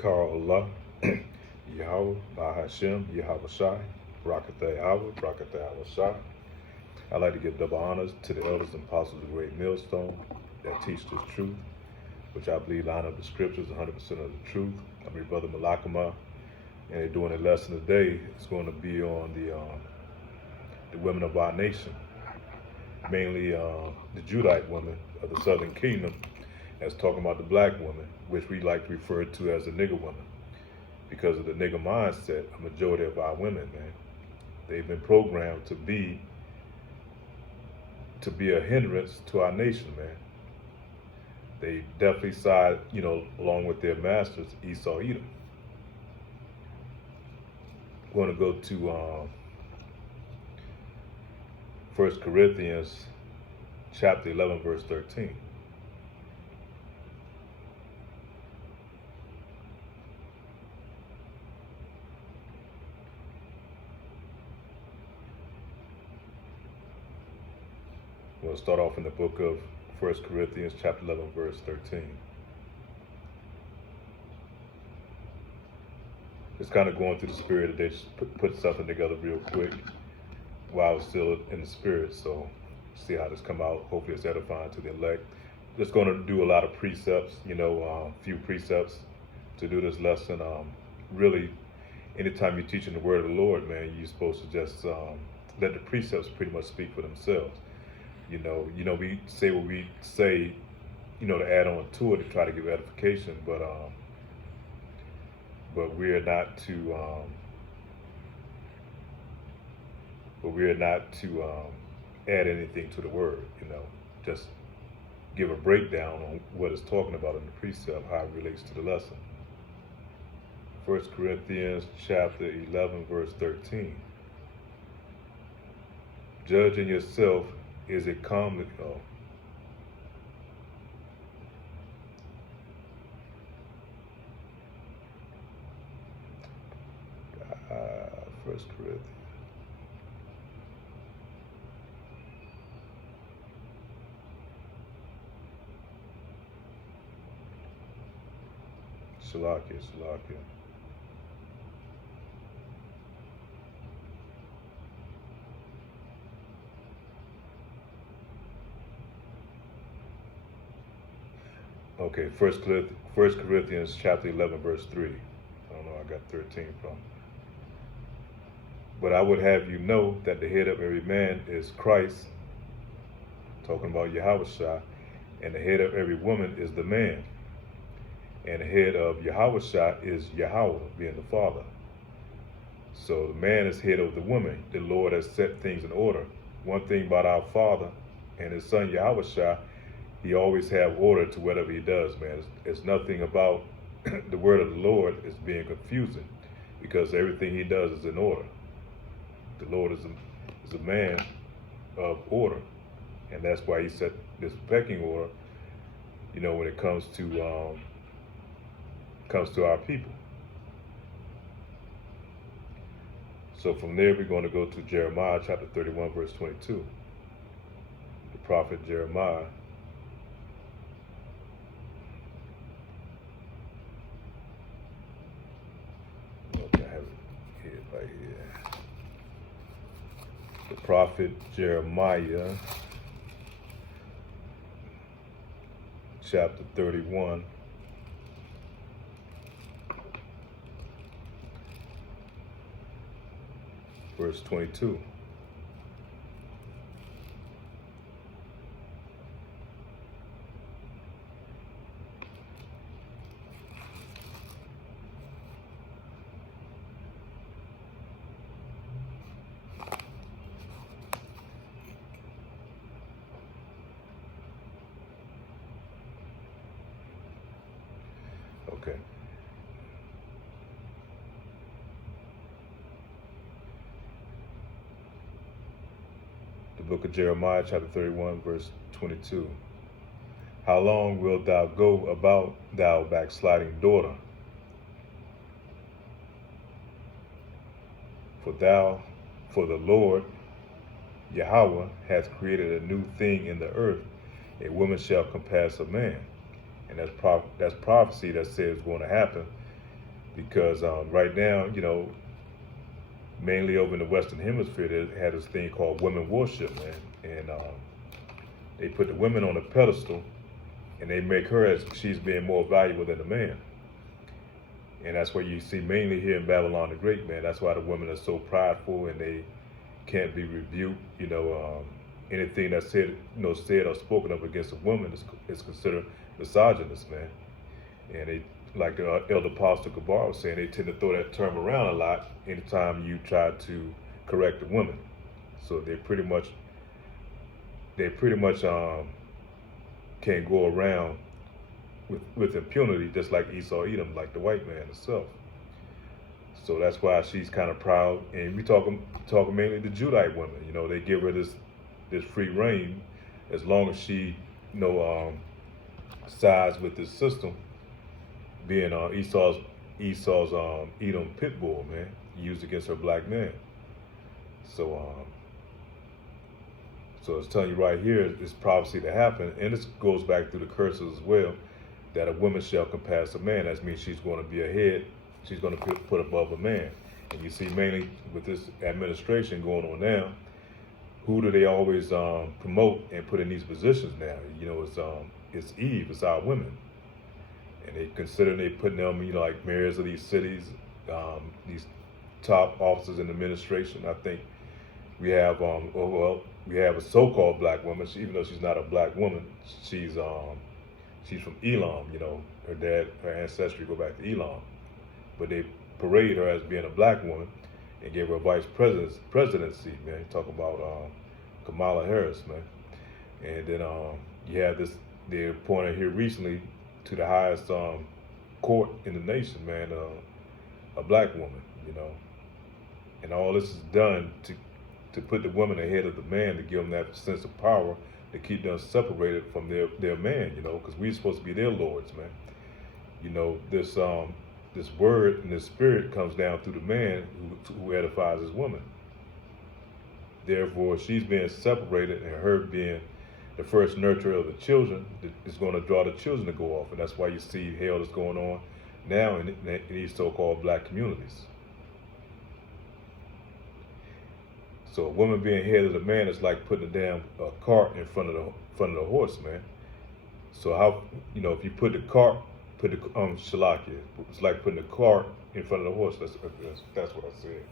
Call Allah, Yahweh, Bahashem, Yahweh Shai, Barakatah Yahweh, Barakatah Yahweh Shai. I'd like to give double honors to the elders and apostles of the Great Millstone that teach this truth, which I believe line up the scriptures 100% of the truth. I believe Brother Malakama, and they're doing a lesson today. It's going to be on the women of our nation, mainly the Judite women of the Southern Kingdom, as talking about the black woman, which we like to refer to as the nigger woman, because of the nigger mindset. A majority of our women, man, they've been programmed to be a hindrance to our nation, man. They definitely side, along with their masters, Esau, Edom. We're going to go to 1 Corinthians chapter 11, verse 13. We'll start off in the book of 1 Corinthians chapter 11, verse 13. It's kind of going through the spirit today, just put something together real quick while it's still in the spirit, so see how this come out. Hopefully it's edifying to the elect. Just going to do a lot of precepts, few precepts to do this lesson. Really, anytime you're teaching the word of the Lord, man, you're supposed to just let the precepts pretty much speak for themselves. We say what we say, to add on to it to try to give edification, but we're not to add anything to the word, just give a breakdown on what it's talking about in the precept, how it relates to the lesson. 1 Corinthians chapter 11, verse 13. Judging yourself, is it common? First Corinthians. Salakia. Okay, First Corinthians chapter 11, verse 3. I don't know, I got 13 from. But I would have you know that the head of every man is Christ, talking about Yahweh Shai, and the head of every woman is the man. And the head of Yahweh Shai is Yahweh, being the Father. So the man is head of the woman. The Lord has set things in order. One thing about our Father and his son Yahweh Shai, he always have order to whatever he does, man. It's nothing about the word of the Lord is being confusing, because everything he does is in order. The Lord is a man of order, and that's why he set this pecking order, when it comes to our people. So from there, we're going to go to Jeremiah chapter 31, verse 22. The prophet Jeremiah. The prophet Jeremiah, chapter 31, verse 22. Okay. The book of Jeremiah, chapter 31, verse 22. How long wilt thou go about, thou backsliding daughter? For the Lord Yahweh hath created a new thing in the earth, a woman shall compass a man. And that's prophecy that says it's going to happen. because right now, mainly over in the Western Hemisphere, they had this thing called women worship, man, and they put the women on a pedestal, and they make her as she's being more valuable than the man. And that's what you see mainly here in Babylon the Great, man. That's why the women are so prideful and they can't be rebuked. Anything that's said, said or spoken of against a woman is considered misogynist, man. And they, like Elder Pastor Gabar was saying, they tend to throw that term around a lot anytime you try to correct a woman. So they pretty much can't go around with impunity, just like Esau Edom, like the white man himself. So that's why she's kind of proud. And we talking mainly the Judite women. They give her this free reign as long as she, sides with this system, being Esau's Edom pit bull, man, used against her black man. So it's telling you right here, this prophecy to happen, and this goes back through the curses as well, that a woman shall compass a man. That means she's going to be a head. She's going to put above a man. And you see mainly with this administration going on now, who do they always promote and put in these positions now? It's Eve, it's our women. And they putting them, like mayors of these cities, these top officers in the administration. I think we have, we have a so-called black woman, even though she's not a black woman, she's from Elam, her ancestry go back to Elam. But they parade her as being a black woman and gave her a vice presidency, man. Talk about Kamala Harris, man. And then you have this, they appointed here recently to the highest court in the nation, man, a black woman, And all this is done to put the woman ahead of the man, to give them that sense of power, to keep them separated from their man, because we're supposed to be their lords, man. This word and this spirit comes down through the man who edifies his woman. Therefore, she's being separated, and her being the first nurturer of the children is going to draw the children to go off. And that's why you see hell that's going on now in these so-called black communities. So a woman being head of the man is like putting a damn cart in front of the horse, man. So how, if you put the shalakia, it's like putting the cart in front of the horse. That's what I said.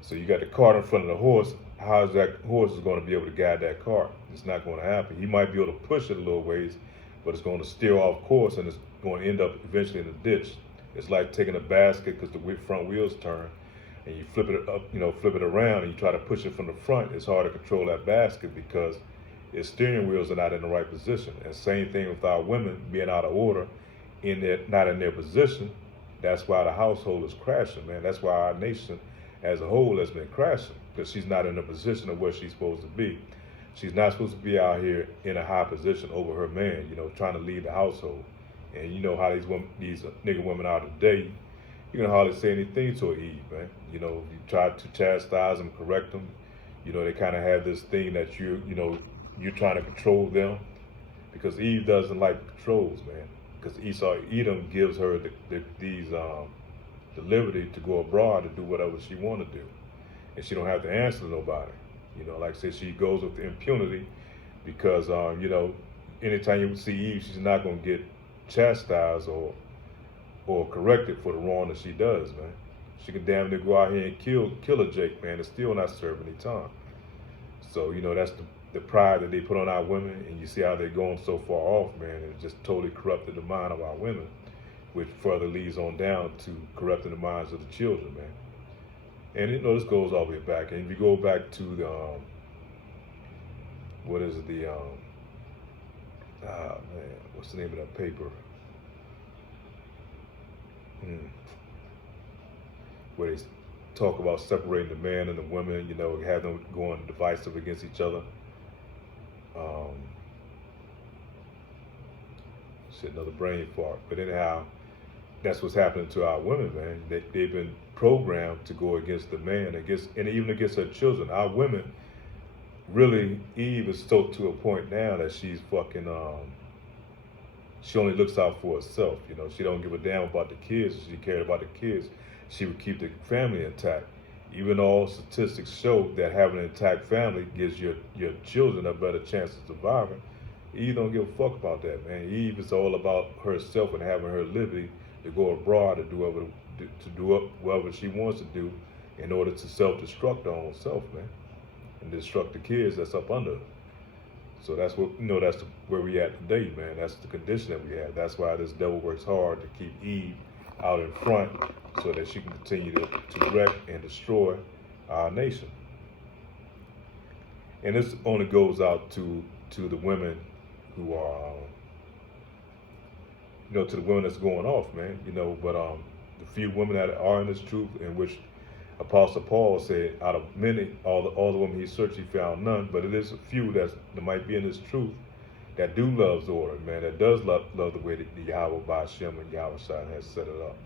So you got the cart in front of the horse. How is that horse is going to be able to guide that cart? It's not going to happen. He might be able to push it a little ways, but it's going to steer off course, and it's going to end up eventually in the ditch. It's like taking a basket, because the front wheels turn, and you flip it up, flip it around, and you try to push it from the front. It's hard to control that basket because its steering wheels are not in the right position. And same thing with our women being out of order, not in their position. That's why the household is crashing, man. That's why our nation as a whole has been crashing, because she's not in a position of where she's supposed to be. She's not supposed to be out here in a high position over her man, trying to lead the household. And you know how these nigga women are today. You can hardly say anything to Eve, man. You try to chastise them, correct them. They kind of have this thing that you're trying to control them, because Eve doesn't like controls, man. Because Esau Edom gives her the liberty to go abroad to do whatever she want to do, and she don't have to answer to nobody. Like I said, she goes with the impunity, because anytime you see Eve, she's not gonna get chastised or corrected for the wrong that she does, man. She can damn near go out here and kill a Jake, man, and still not serve any time. So that's the pride that they put on our women, and you see how they're going so far off, man, and it just totally corrupted the mind of our women, which further leads on down to corrupting the minds of the children, man. And this goes all the way back. And if you go back to the what's the name of that paper? Where they talk about separating the man and the women, have them going divisive against each other. Another brain fart. But anyhow, that's what's happening to our women, man. They've been programmed to go against the man, and even against her children. Our women, really, Eve is so to a point now that she's fucking, she only looks out for herself. She don't give a damn about the kids. If she cared about the kids, she would keep the family intact. Even though statistics show that having an intact family gives your children a better chance of surviving, Eve don't give a fuck about that, man. Eve is all about herself and having her liberty to go abroad to do whatever she wants to do in order to self-destruct her own self, man, and destruct the kids that's up under her. So that's what where we at today, man. That's the condition that we have. That's why this devil works hard to keep Eve out in front so that she can continue to wreck and destroy our nation. And this only goes out to the women who are, to the women that's going off, man. But the few women that are in this truth, in which Apostle Paul said, out of many, all the women he searched, he found none. But it is a few that might be in this truth that do love order, man. That does love the way that Yahweh Ba'Shem and Yahweh Shai has set it up.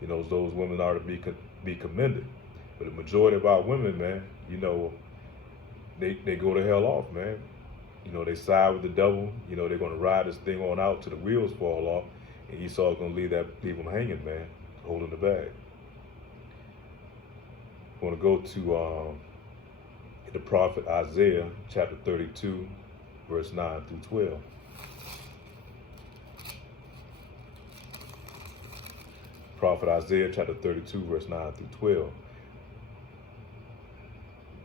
Those women are to be commended. But the majority of our women, man, they go to hell off, man. They side with the devil. They're going to ride this thing on out till the wheels fall off, and Esau's going to leave them hanging, man, holding the bag. I want to go to the prophet Isaiah, chapter 32, verse 9 through 12. Prophet Isaiah, chapter 32, verse 9 through 12.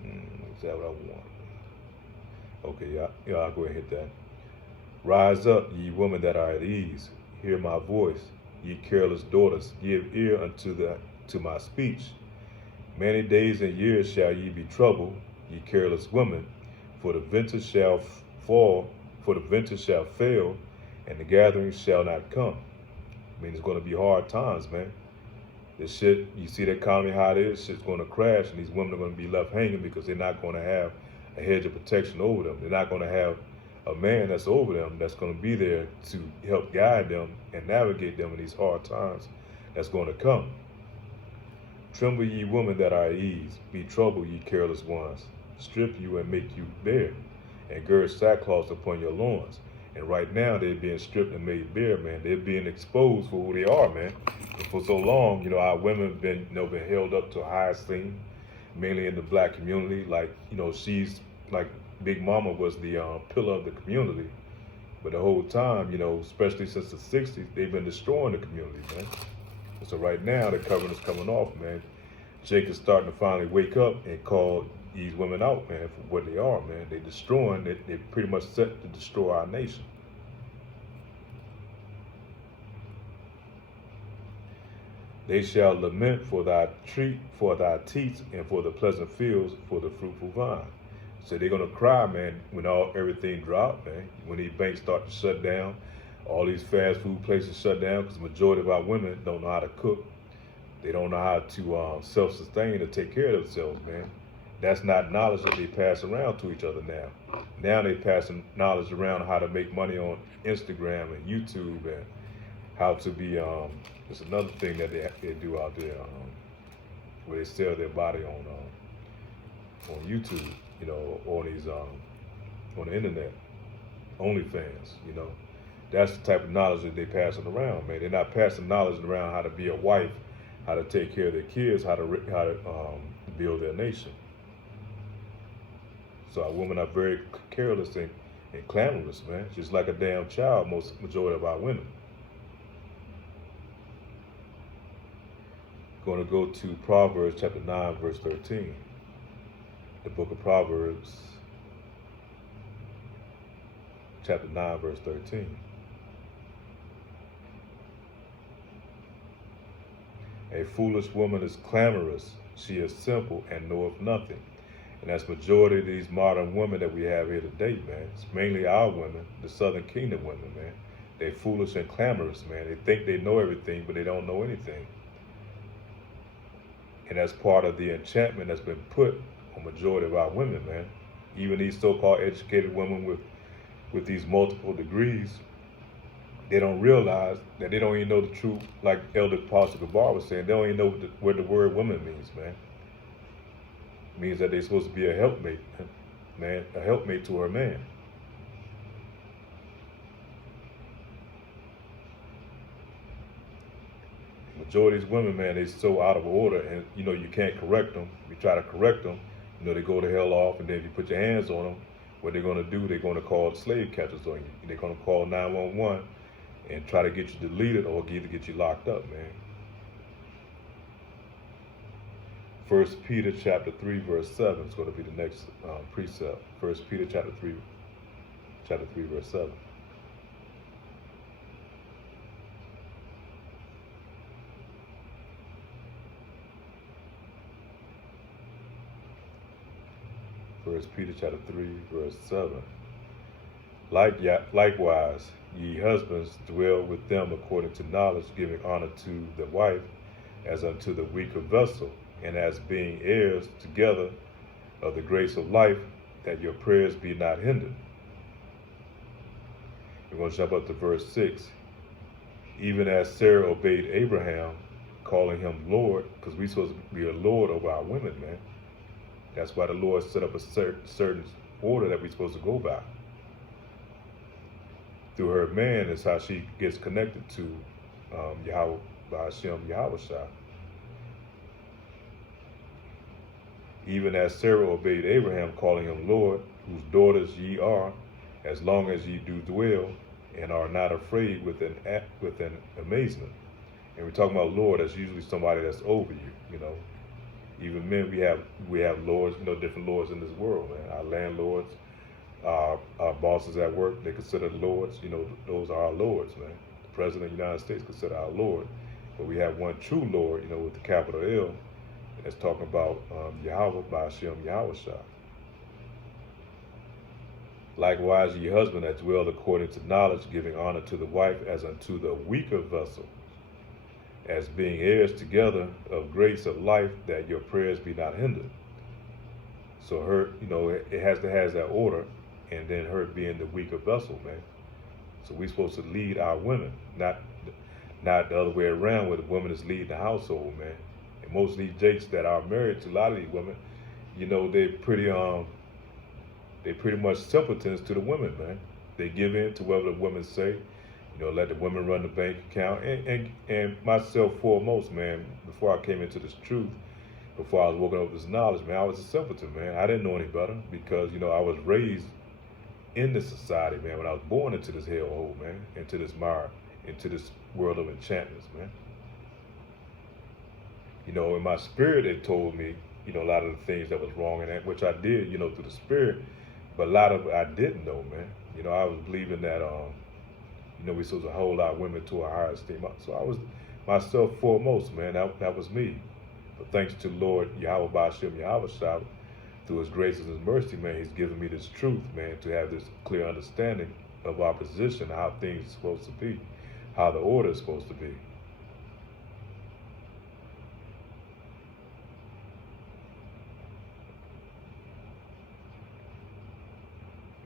Is that what I want? Okay, yeah, I'll go ahead and hit that. Rise up, ye women that are at ease. Hear my voice, ye careless daughters. Give ear to my speech. Many days and years shall ye be troubled, ye careless women. For the vintage shall fail, and the gathering shall not come. I mean, it's going to be hard times, man. This shit, you see the economy, how it is, shit's going to crash, and these women are going to be left hanging because they're not going to have a hedge of protection over them. They're not going to have a man that's over them that's going to be there to help guide them and navigate them in these hard times that's going to come. Tremble, ye women that are at ease. Be troubled, ye careless ones. Strip you and make you bare, and gird sackcloth upon your loins. And right now they're being stripped and made bare, man. They're being exposed for who they are, man. And for so long, our women have been held up to a high esteem, mainly in the black community. Like, she's like Big Mama was the pillar of the community. But the whole time, especially since the 60s, they've been destroying the community, man. And so right now, the covering is coming off, man. Jake is starting to finally wake up and call these women out, man, for what they are, man. They're destroying, they're pretty much set to destroy our nation. They shall lament for thy teats, and for the pleasant fields, for the fruitful vine. So they're gonna cry, man, when everything dropped, man. When these banks start to shut down, all these fast food places shut down, because the majority of our women don't know how to cook. They don't know how to self-sustain or take care of themselves, man. That's not knowledge that they pass around to each other now. Now they passing knowledge around how to make money on Instagram and YouTube, and how to be, it's another thing that they do out there, where they sell their body on YouTube, on these, on the internet, OnlyFans, That's the type of knowledge that they passing around, man. They're not passing knowledge around how to be a wife, how to take care of their kids, how to build their nation. So our women are very careless and clamorous, man. Just like a damn child, majority of our women. Going to go to Proverbs chapter 9, verse 13. The book of Proverbs, chapter 9, verse 13. A foolish woman is clamorous. She is simple and knoweth nothing. And that's majority of these modern women that we have here today, man. It's mainly our women, the Southern Kingdom women, man. They're foolish and clamorous, man. They think they know everything, but they don't know anything. And that's part of the enchantment that's been put on majority of our women, man. Even these so-called educated women with these multiple degrees, they don't realize that they don't even know the truth, like Elder Apostle Gabar was saying. They don't even know what the word woman means, man. It means that they're supposed to be a helpmate, man, a helpmate to her man. Majority of these women, man, they so out of order, and you can't correct them. You try to correct them, they go the hell off, and then if you put your hands on them, what they're gonna do? They're gonna call the slave catchers on you. They're gonna call 911 and try to get you deleted or either get you locked up, man. 1 Peter chapter 3 verse 7 is going to be the next precept. 1 Peter chapter 3 verse 7. First Peter chapter 3 verse 7. Likewise, ye husbands, dwell with them according to knowledge, giving honor to the wife as unto the weaker vessel, and as being heirs together of the grace of life, that your prayers be not hindered. We're going to jump up to verse 6. Even as Sarah obeyed Abraham, calling him Lord, because we're supposed to be a Lord over our women, man. That's why the Lord set up a certain order that we're supposed to go by. Through her man is how she gets connected to Yahweh, Hashem, Yahweh Shah. Even as Sarah obeyed Abraham, calling him Lord, whose daughters ye are, as long as ye do dwell, and are not afraid with an amazement. And we're talking about Lord, that's usually somebody that's over you, Even men, we have lords, different lords in this world, man. Our landlords, our bosses at work, they consider lords, those are our lords, man. The President of the United States consider our Lord. But we have one true Lord, with the capital L, that's talking about Yahweh, Ba'ashem, Yahweh Shah. Likewise, ye husband that dwell according to knowledge, giving honor to the wife as unto the weaker vessel, as being heirs together of grace of life, that your prayers be not hindered. So her, it has to have that order, and then her being the weaker vessel, man. So we're supposed to lead our women, not the other way around, where the woman is leading the household, man. And most of these jakes that are married to a lot of these women, they're pretty much simpletons to the women, man. They give in to whatever the women say. Let the women run the bank account, and myself foremost, man. Before I came into this truth, before I was woken up with this knowledge, man, I was a simpleton, man. I didn't know any better because I was raised in this society, man. When I was born into this hellhole, man, into this mire, into this world of enchantments, man. In my spirit, it told me, a lot of the things that was wrong in that, which I did, through the spirit, but a lot of it I didn't know, man. I was believing that, we're supposed to hold our women to a higher esteem. So I was myself foremost, man. That was me. But thanks to Lord Yahweh Ba'ashem Yahweh Shah, through his grace and his mercy, man, he's given me this truth, man, to have this clear understanding of our position, how things are supposed to be, how the order is supposed to be.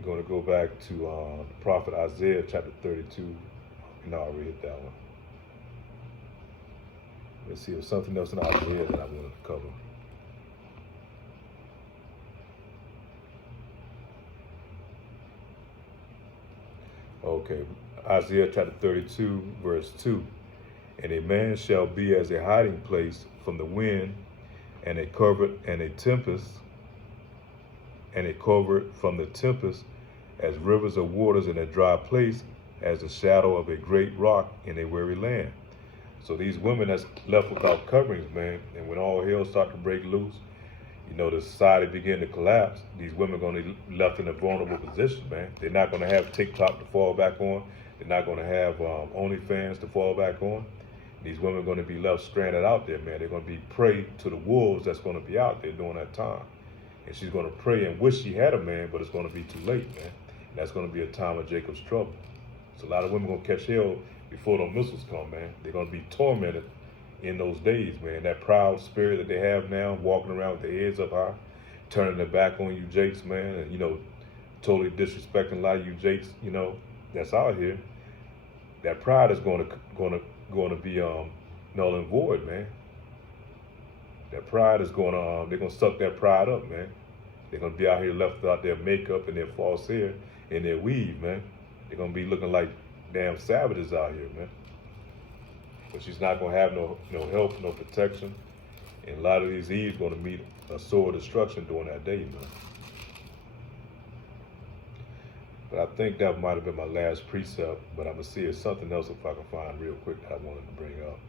Going to go back to the prophet Isaiah chapter 32. No, I read that one. Let's see if something else in Isaiah that I wanted to cover. Okay, Isaiah chapter 32, verse 2. And a man shall be as a hiding place from the wind, and a covert and a tempest, and a covert from the tempest, as rivers of waters in a dry place, as the shadow of a great rock in a weary land. So these women that's left without coverings, man, and when all hell start to break loose, the society begin to collapse, these women are going to be left in a vulnerable position, man. They're not going to have TikTok to fall back on. They're not going to have OnlyFans to fall back on. These women are going to be left stranded out there, man. They're going to be prey to the wolves that's going to be out there during that time. And she's going to pray and wish she had a man, but it's going to be too late, man. And that's going to be a time of Jacob's trouble. So a lot of women are going to catch hell before those missiles come, man. They're going to be tormented in those days, man. That proud spirit that they have now, walking around with their heads up high, turning their back on you jakes, man, and, totally disrespecting a lot of you jakes, that's out here. That pride is going to be null and void, man. That pride is going to, they're going to suck that pride up, man. They're going to be out here left without their makeup and their false hair and their weave, man. They're going to be looking like damn savages out here, man. But she's not going to have no help, no protection. And a lot of these Eves going to meet a sword of destruction during that day, man. But I think that might have been my last precept, but I'm going to see if something else if I can find real quick that I wanted to bring up.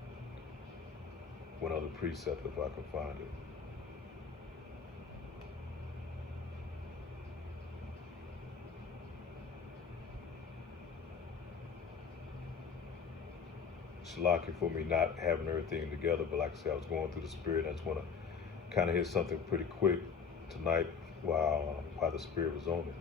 One other precept if I can find it. Lucky for me not having everything together, but like I said, I was going through the Spirit. I just want to kind of hit something pretty quick tonight while the Spirit was on me.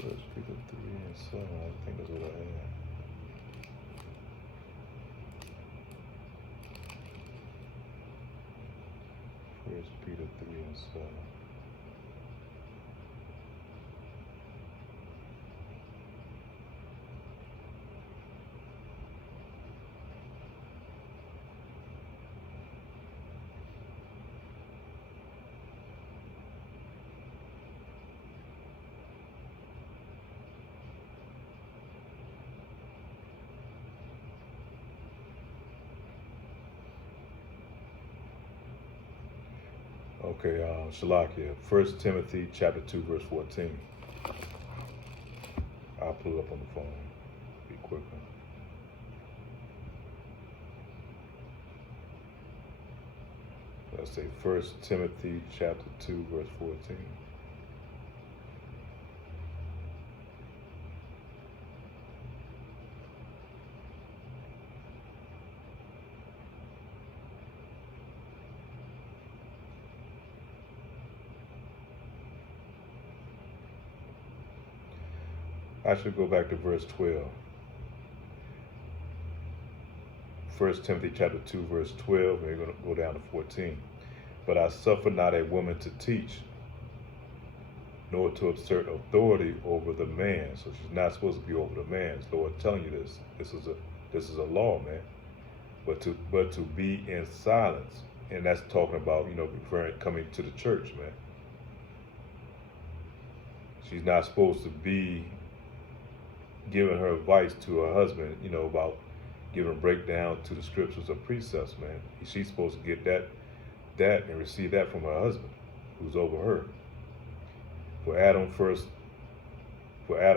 First Peter 3 and 7, I think that's what I had. First Peter 3 and 7. Okay, Shalakia, 1 Timothy chapter 2, verse 14. I'll pull it up on the phone. Be quicker. Let's say 1 Timothy chapter 2, verse 14. I should go back to verse 12. 1 Timothy chapter 2, verse 12, and we're going to go down to 14. But I suffer not a woman to teach, nor to exert authority over the man. So she's not supposed to be over the man. The Lord telling you this. This is a law, man. But to be in silence. And that's talking about, coming to the church, man. She's not supposed to be giving her advice to her husband, about giving a breakdown to the scriptures or precepts, man. She's supposed to get that and receive that from her husband, who's over her. For Adam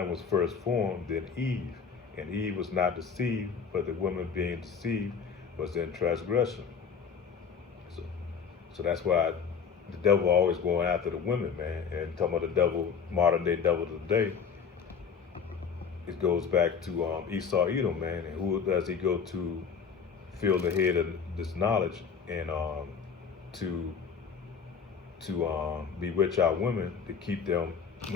was first formed, then Eve. And Eve was not deceived, but the woman being deceived was in transgression. So that's why the devil always going after the women, man. And talking about the devil, modern day devil today, it goes back to Esau, Edom, man. And who does he go to fill the head of this knowledge and to bewitch our women, to keep them,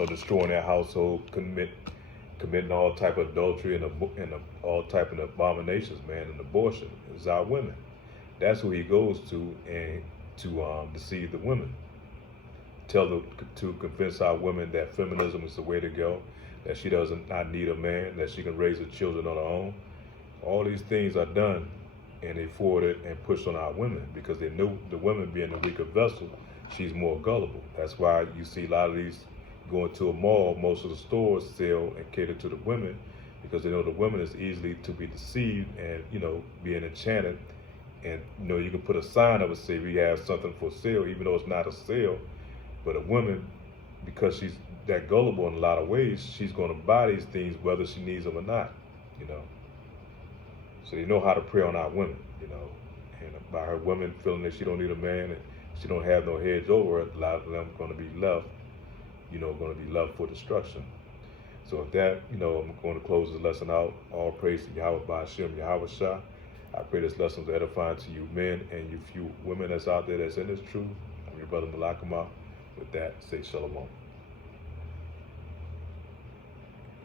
destroying their household, committing all type of adultery and all type of abominations, man, and abortion is our women. That's who he goes to, and to deceive the women. To convince our women that feminism is the way to go, that she does not need a man, that she can raise her children on her own. All these things are done, and they forwarded and pushed on our women because they knew the women being the weaker vessel, she's more gullible. That's why you see a lot of these going to a mall, most of the stores sell and cater to the women because they know the women is easily to be deceived and, being enchanted. And, you can put a sign up and say we have something for sale, even though it's not a sale. But a woman, because she's that gullible in a lot of ways, she's going to buy these things whether she needs them or not, So they know how to prey on our women, and by her women feeling that she don't need a man and she don't have no heads over her, a lot of them going to be left, going to be left for destruction. So with that, I'm going to close this lesson out. All praise to Yahweh Ba'ashem, Yahweh Shah. I pray this lesson is edifying to you men and you few women that's out there that's in this truth. I'm your brother Malakama. With that, say shalom.